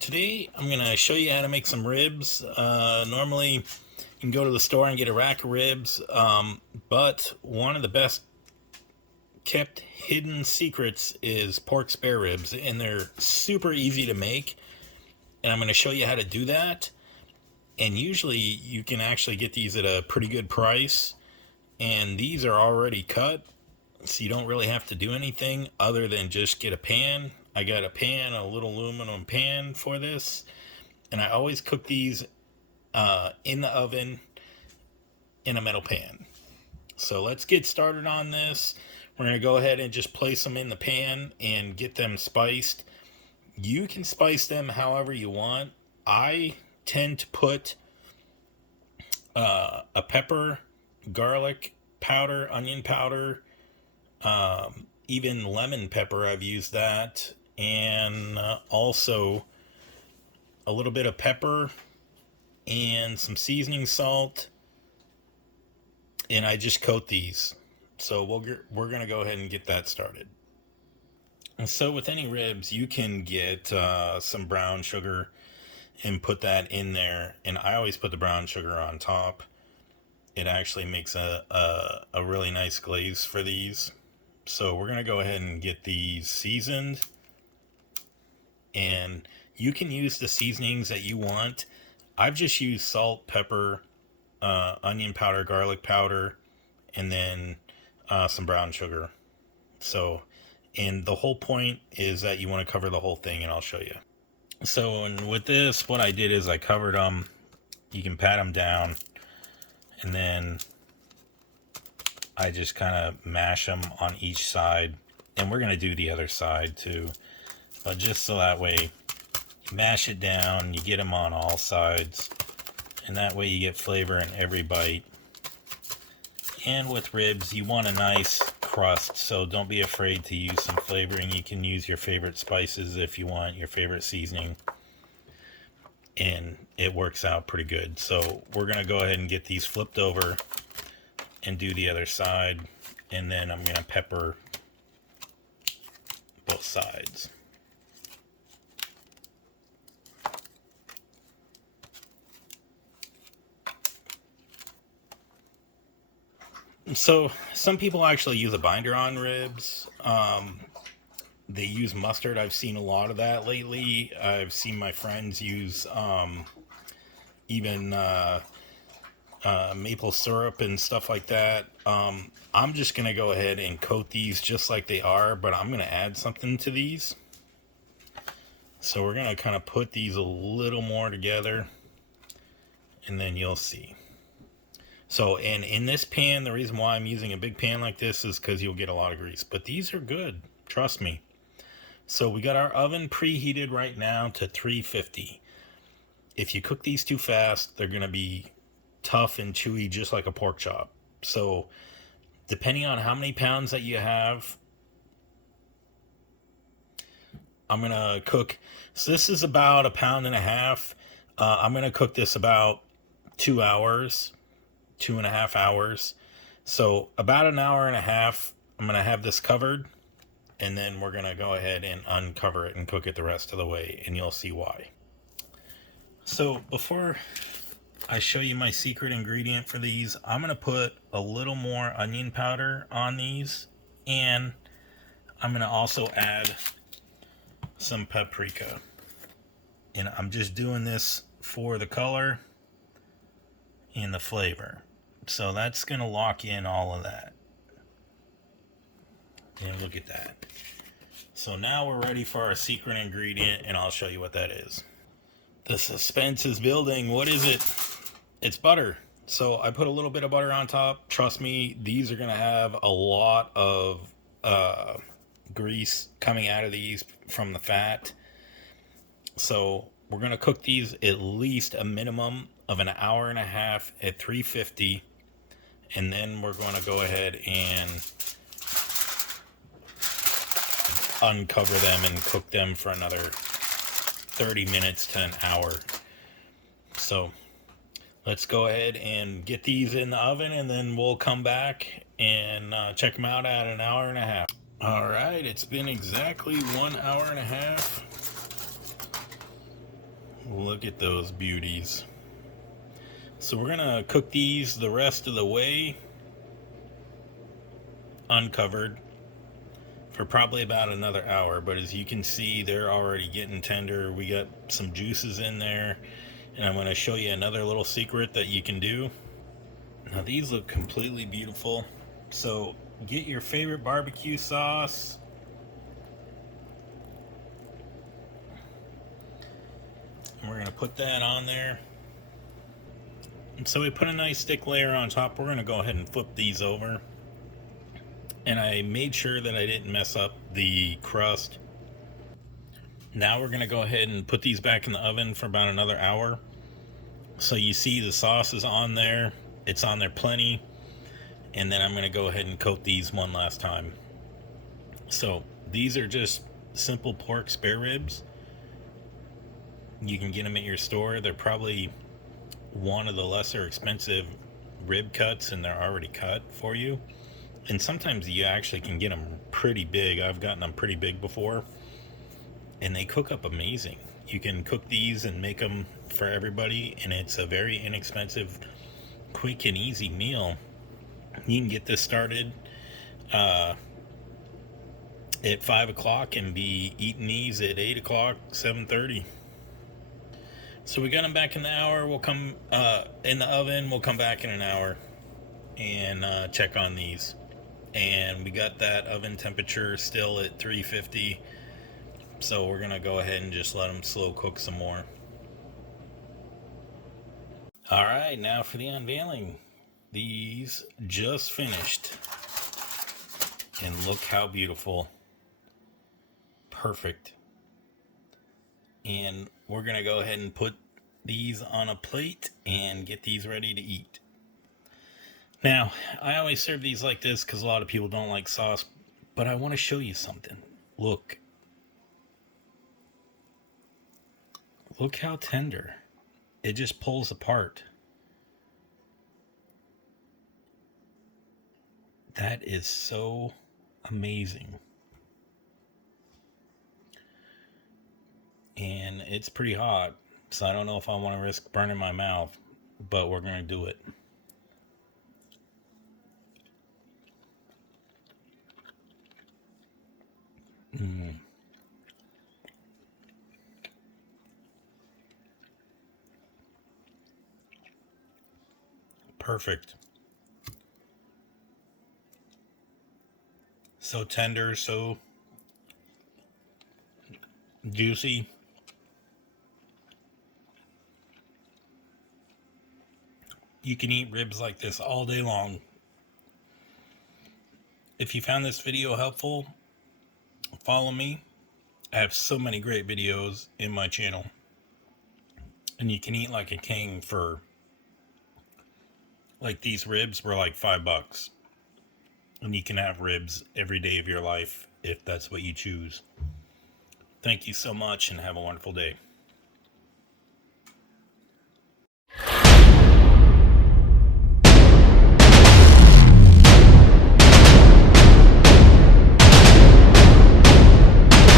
Today I'm going to show you how to make some ribs. Normally you can go to the store and get a rack of ribs, but one of the best kept hidden secrets is pork spare ribs, and they're super easy to make, and I'm going to show you how to do that. And usually you can actually get these at a pretty good price, and these are already cut, so you don't really have to do anything other than just get a pan. I got a pan, a little aluminum pan for this, and I always cook these in the oven in a metal pan. So let's get started on this. We're going to go ahead and just place them in the pan and get them spiced. You can spice them however you want. I tend to put a pepper, garlic powder, onion powder, even lemon pepper. I've used that, and also a little bit of pepper and some seasoning salt, and I just coat these. So we're going to go ahead and get that started. And so with any ribs, you can get some brown sugar and put that in there, and I always put the brown sugar on top. It actually makes a really nice glaze for these. So we're going to go ahead and get these seasoned, and you can use the seasonings that you want. I've just used salt, pepper, onion powder, garlic powder, and then some brown sugar. So, and the whole point is that you want to cover the whole thing, and I'll show you. So, and with this, what I did is I covered them. You can pat them down, and then I just kind of mash them on each side, and we're going to do the other side too, but just so that way you mash it down, you get them on all sides, and that way you get flavor in every bite. And with ribs, you want a nice crust, so don't be afraid to use some flavoring. You can use your favorite spices if you want, your favorite seasoning, and it works out pretty good. So we're going to go ahead and get these flipped over and do the other side, and then I'm going to pepper both sides. So some people actually use a binder on ribs. They use mustard. I've seen a lot of that lately. I've seen my friends use even maple syrup and stuff like that. I'm just going to go ahead and coat these just like they are, but I'm going to add something to these. So we're going to kind of put these a little more together, and then you'll see. So, and in this pan, the reason why I'm using a big pan like this is because you'll get a lot of grease. But these are good, trust me. So we got our oven preheated right now to 350. If you cook these too fast, they're going to be tough and chewy just like a pork chop. So depending on how many pounds that you have, I'm going to cook. So this is about 1.5 pounds. I'm going to cook this about 2 hours. 2.5 hours. So about 1.5 hours, I'm going to have this covered, and then we're going to go ahead and uncover it and cook it the rest of the way, and you'll see why. So before I show you my secret ingredient for these, I'm going to put a little more onion powder on these, and I'm going to also add some paprika. And I'm just doing this for the color and the flavor. So that's going to lock in all of that. And look at that. So now we're ready for our secret ingredient, and I'll show you what that is. The suspense is building. What is it? It's butter. So I put a little bit of butter on top. Trust me, these are going to have a lot of grease coming out of these from the fat. So we're going to cook these at least a minimum of 1.5 hours at 350. And then we're going to go ahead and uncover them and cook them for another 30 minutes to an hour. So let's go ahead and get these in the oven, and then we'll come back and check them out at 1.5 hours. All right, it's been exactly 1.5 hours. Look at those beauties. So we're gonna cook these the rest of the way uncovered for probably about another hour, but as you can see, they're already getting tender. We got some juices in there, and I'm going to show you another little secret that you can do. Now these look completely beautiful. So get your favorite barbecue sauce, and we're going to put that on there. And so we put a nice thick layer on top. We're going to go ahead and flip these over, and I made sure that I didn't mess up the crust. Now we're going to go ahead and put these back in the oven for about another hour. So you see the sauce is on there. It's on there plenty. And then I'm going to go ahead and coat these one last time. So these are just simple pork spare ribs. You can get them at your store. They're probably one of the lesser expensive rib cuts, and they're already cut for you. And sometimes you actually can get them pretty big. I've gotten them pretty big before, and they cook up amazing. You can cook these and make them for everybody, and it's a very inexpensive, quick and easy meal. You can get this started at 5 o'clock and be eating these at 8 o'clock, 7:30. So we got them back in the hour. We'll come in the oven. We'll come back in an hour and check on these. And we got that oven temperature still at 350. So we're going to go ahead and just let them slow cook some more. All right, now for the unveiling. These just finished. And look how beautiful. Perfect. And we're going to go ahead and put these on a plate and get these ready to eat. Now, I always serve these like this because a lot of people don't like sauce, but I want to show you something. Look. Look how tender. It just pulls apart. That is so amazing. And it's pretty hot, so I don't know if I want to risk burning my mouth, but we're going to do it. Perfect. So tender, so juicy. You can eat ribs like this all day long. If you found this video helpful, follow me. I have so many great videos in my channel. And you can eat like a king for, like these ribs were like $5. And you can have ribs every day of your life if that's what you choose. Thank you so much and have a wonderful day.